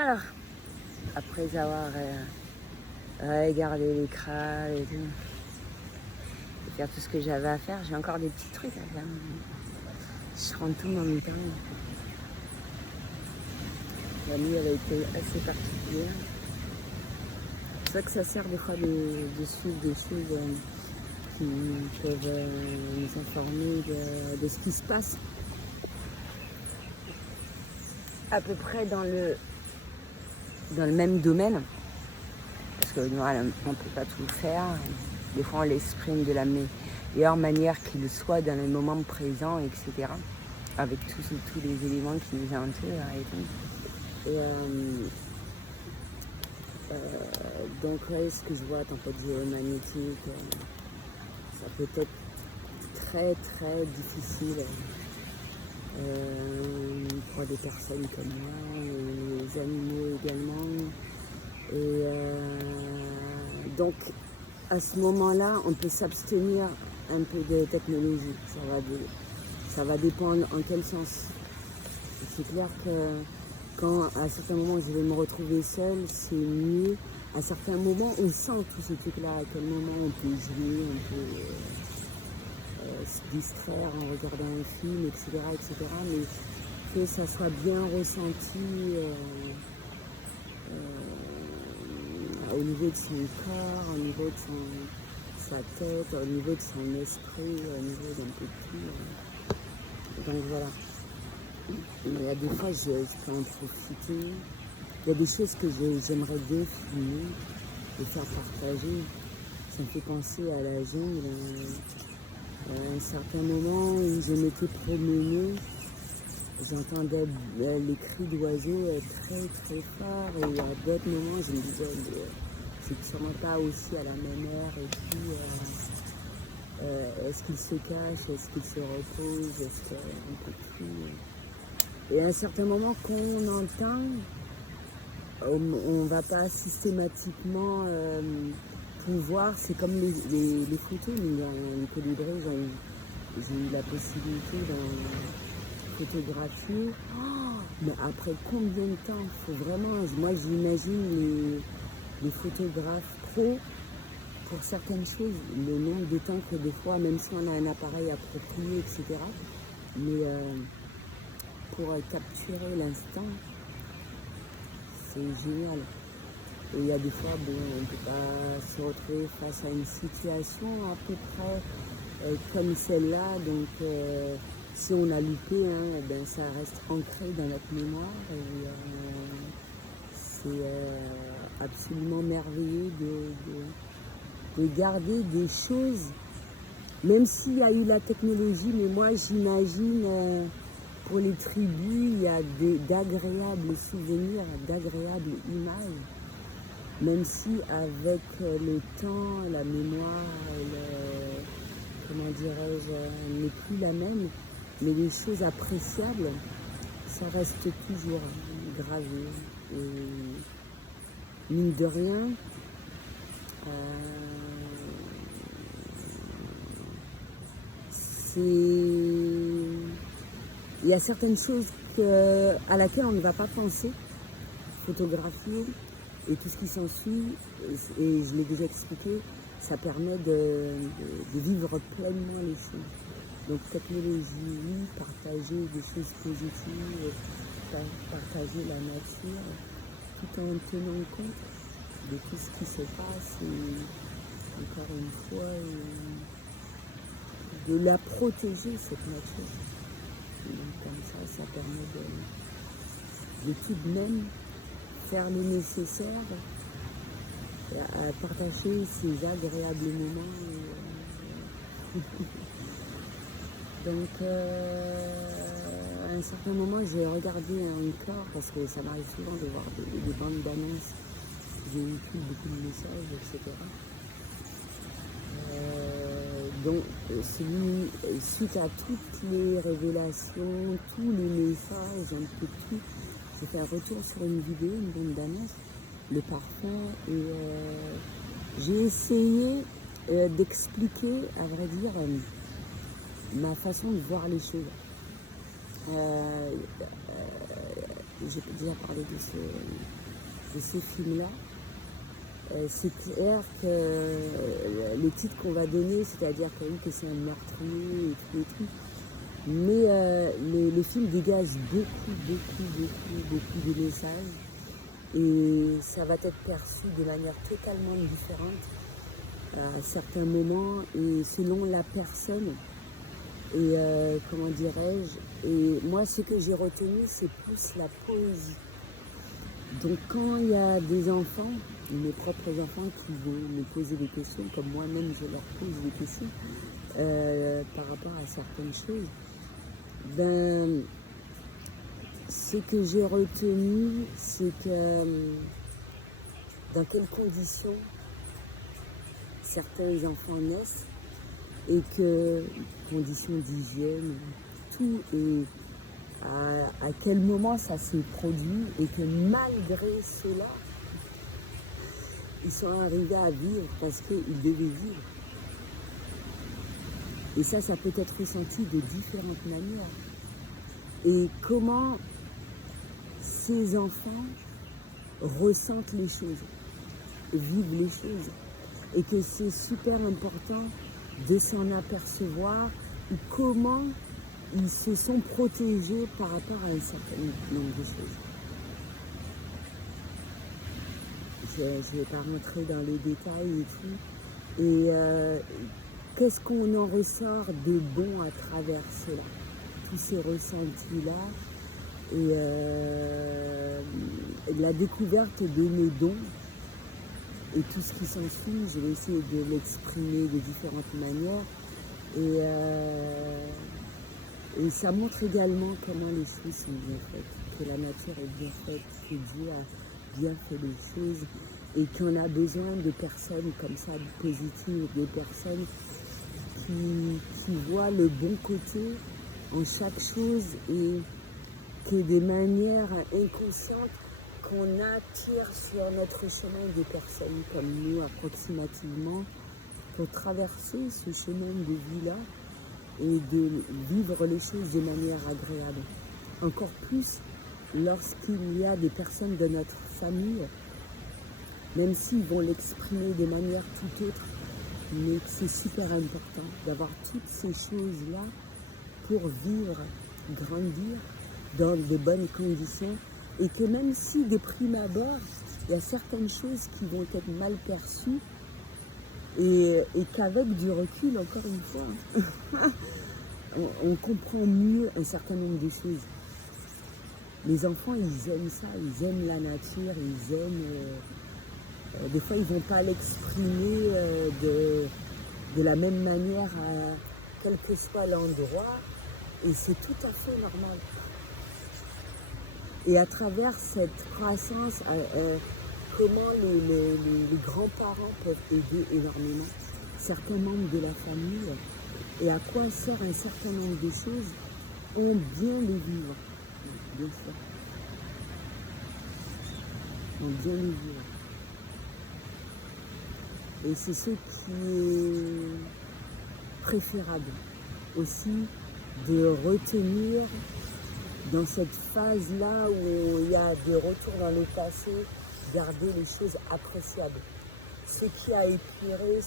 Alors, après avoir regardé l'écran et tout, et faire tout ce que j'avais à faire, j'ai encore des petits trucs à faire. Je rends tout en même temps. La nuit, elle a été assez particulière. C'est vrai que ça sert des fois de suivre des choses qui peuvent nous informer de ce qui se passe à peu près dans le même domaine. Parce que voilà, on ne peut pas tout faire. Des fois, on l'exprime de la meilleure manière qu'il soit dans le moment présent, etc. Avec tous les éléments qui nous entourent et tout. Et donc, ouais, ce que je vois, tempête géomagnétique, ça peut être très, très difficile pour des personnes comme moi, et les animaux également. Et donc, à ce moment-là, on peut s'abstenir un peu de technologie. Ça va dépendre en quel sens. C'est clair que quand à certains moments je vais me retrouver seule, c'est mieux. À certains moments, on sent tous ces trucs-là, à quel moment on peut jouer, on peut se distraire en regardant un film, etc., etc. Mais que ça soit bien ressenti au niveau de son corps, au niveau de sa tête, au niveau de son esprit, au niveau d'un peu de tout. Donc voilà. Il y a des fois, je peux en profiter. Il y a des choses que j'aimerais définir et faire partager. Ça me fait penser à la jungle. À un certain moment où je m'étais promenée, j'entendais les cris d'oiseaux très très forts et à d'autres moments je me disais c'est sûrement pas aussi à la même heure et puis est-ce qu'il se cache, est-ce qu'il se repose, est-ce qu'on peut plus. Et à un certain moment qu'on entend, on ne va pas systématiquement pouvoir, c'est comme les photos, les colibris, j'ai eu la possibilité d'en photographier. Oh, mais après combien de temps faut vraiment, moi j'imagine les photographes pros, pour certaines choses, le nombre de temps que des fois, même si on a un appareil approprié, etc., mais pour capturer l'instant, c'est génial. Et il y a des fois, bon, on ne peut pas se retrouver face à une situation à peu près comme celle-là. Donc, si on a loupé, hein, ben, ça reste ancré dans notre mémoire. Et c'est absolument merveilleux de garder des choses, même s'il y a eu la technologie. Mais moi, j'imagine, pour les tribus, il y a d'agréables souvenirs, d'agréables images. Même si avec le temps, la mémoire, comment dirais-je, n'est plus la même, mais les choses appréciables, ça reste toujours gravé. Et mine de rien, il y a certaines choses à laquelle on ne va pas penser, photographier, et tout ce qui s'ensuit, et je l'ai déjà expliqué, ça permet de vivre pleinement les choses. Donc technologie, oui, partager des choses positives, partager la nature, tout en tenant compte de tout ce qui se passe, et encore une fois, de la protéger, cette nature. Et donc comme ça permet de tout de même faire le nécessaire, à partager ces agréables moments. Donc, à un certain moment, j'ai regardé encore, parce que ça m'arrive souvent de voir des bandes d'annonces, j'ai vécu beaucoup de messages, etc. Donc, suite à toutes les révélations, tous les messages, un peu tout, j'ai fait un retour sur une vidéo, une bande d'annonces, le parfum, et j'ai essayé d'expliquer, à vrai dire, ma façon de voir les choses. j'ai déjà parlé de ce film-là. C'est clair que le titre qu'on va donner, c'est-à-dire que c'est un meurtrier et tout, mais le film dégage beaucoup de messages et ça va être perçu de manière totalement différente à certains moments et selon la personne et comment dirais-je. Et moi, ce que j'ai retenu, c'est plus la poésie. Donc quand il y a des enfants, mes propres enfants qui vont me poser des questions, comme moi-même je leur pose des questions par rapport à certaines choses, ben, ce que j'ai retenu, c'est que dans quelles conditions certains enfants naissent et que conditions d'hygiène, tout est à quel moment ça s'est produit et que malgré cela, ils sont arrivés à vivre parce qu'ils devaient vivre. Et ça peut être ressenti de différentes manières. Et comment ces enfants ressentent les choses, vivent les choses. Et que c'est super important de s'en apercevoir ou comment ils se sont protégés par rapport à un certain nombre de choses. Je ne vais pas rentrer dans les détails et tout. Et qu'est-ce qu'on en ressort de bon à travers cela, tous ces ressentis-là et la découverte de nos dons et tout ce qui s'ensuit. Je vais essayer de l'exprimer de différentes manières et ça montre également comment les choses sont bien faites, que la nature est bien faite, que Dieu a bien fait les choses et qu'on a besoin de personnes comme ça, positives, de personnes qui voient le bon côté en chaque chose et que de manière inconsciente qu'on attire sur notre chemin des personnes comme nous approximativement pour traverser ce chemin de vie-là et de vivre les choses de manière agréable. Encore plus lorsqu'il y a des personnes de notre famille, même s'ils vont l'exprimer de manière tout autre, mais c'est super important d'avoir toutes ces choses-là pour vivre, grandir dans de bonnes conditions et que même si de prime abord, il y a certaines choses qui vont être mal perçues et qu'avec du recul, encore une fois, on comprend mieux un certain nombre de choses. Les enfants, ils aiment ça, ils aiment la nature, ils aiment... des fois, ils ne vont pas l'exprimer de la même manière, quel que soit l'endroit, et c'est tout à fait normal. Et à travers cette croissance, comment les grands-parents peuvent aider énormément certains membres de la famille et à quoi sert un certain nombre de choses, ont bien les vivre, bien sûr. Ont bien les vivre. Et c'est ce qui est préférable aussi de retenir dans cette phase-là où il y a des retours dans le passé, garder les choses appréciables. Ce qui a épuré,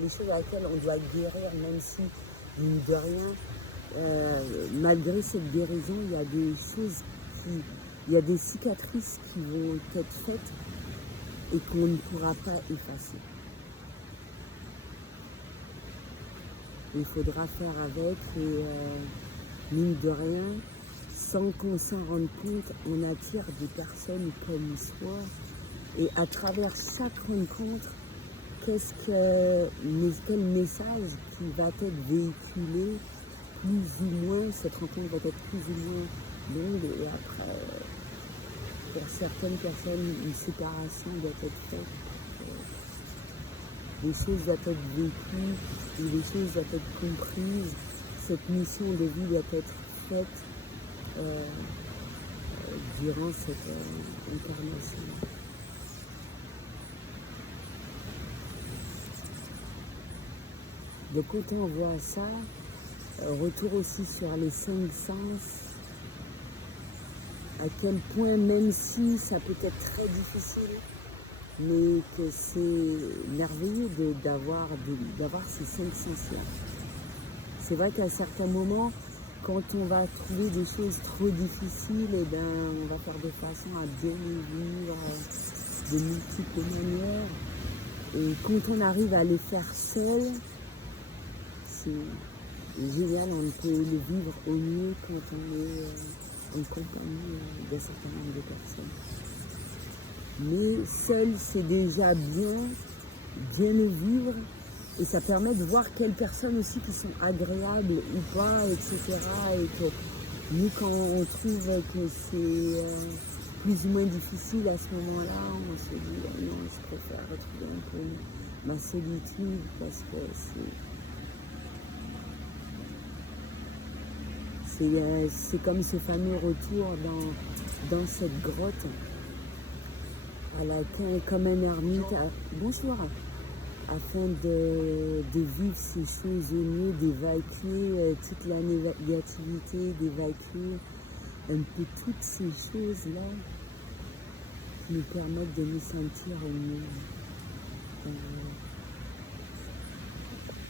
les choses à laquelles on doit guérir, même si, mine de rien, malgré cette guérison, il y a des choses il y a des cicatrices qui vont être faites et qu'on ne pourra pas effacer. Il faudra faire avec et mine de rien, sans qu'on s'en rende compte, on attire des personnes comme soi. Et à travers chaque rencontre, quel message qui va être véhiculé, plus ou moins, cette rencontre va être plus ou moins longue. Et après, pour certaines personnes, une séparation doit être faite. Des choses doivent être vécues, et des choses doivent être comprises. Cette mission de vie doit être faite durant cette incarnation. Donc quand on voit ça, retour aussi sur les 5 sens, à quel point, même si ça peut être très difficile, mais que c'est merveilleux d'avoir ces 5 sens-là. C'est vrai qu'à certains moments, quand on va trouver des choses trop difficiles, eh ben, on va faire de façon à bien les vivre de multiples manières. Et quand on arrive à les faire seul, c'est génial, on peut le vivre au mieux quand on est en compagnie d'un certain nombre de personnes. Mais seul, c'est déjà bien le vivre. Et ça permet de voir quelles personnes aussi qui sont agréables ou pas, etc. Et que nous, quand on trouve que c'est plus ou moins difficile à ce moment-là, on se dit non, je préfère retrouver un peu ma solitude parce que c'est comme ce fameux retour dans cette grotte, comme un ermite. Bonjour. Afin de vivre ces choses au mieux, d'évacuer toute la négativité, d'évacuer un peu toutes ces choses-là qui nous permettent de nous sentir au mieux.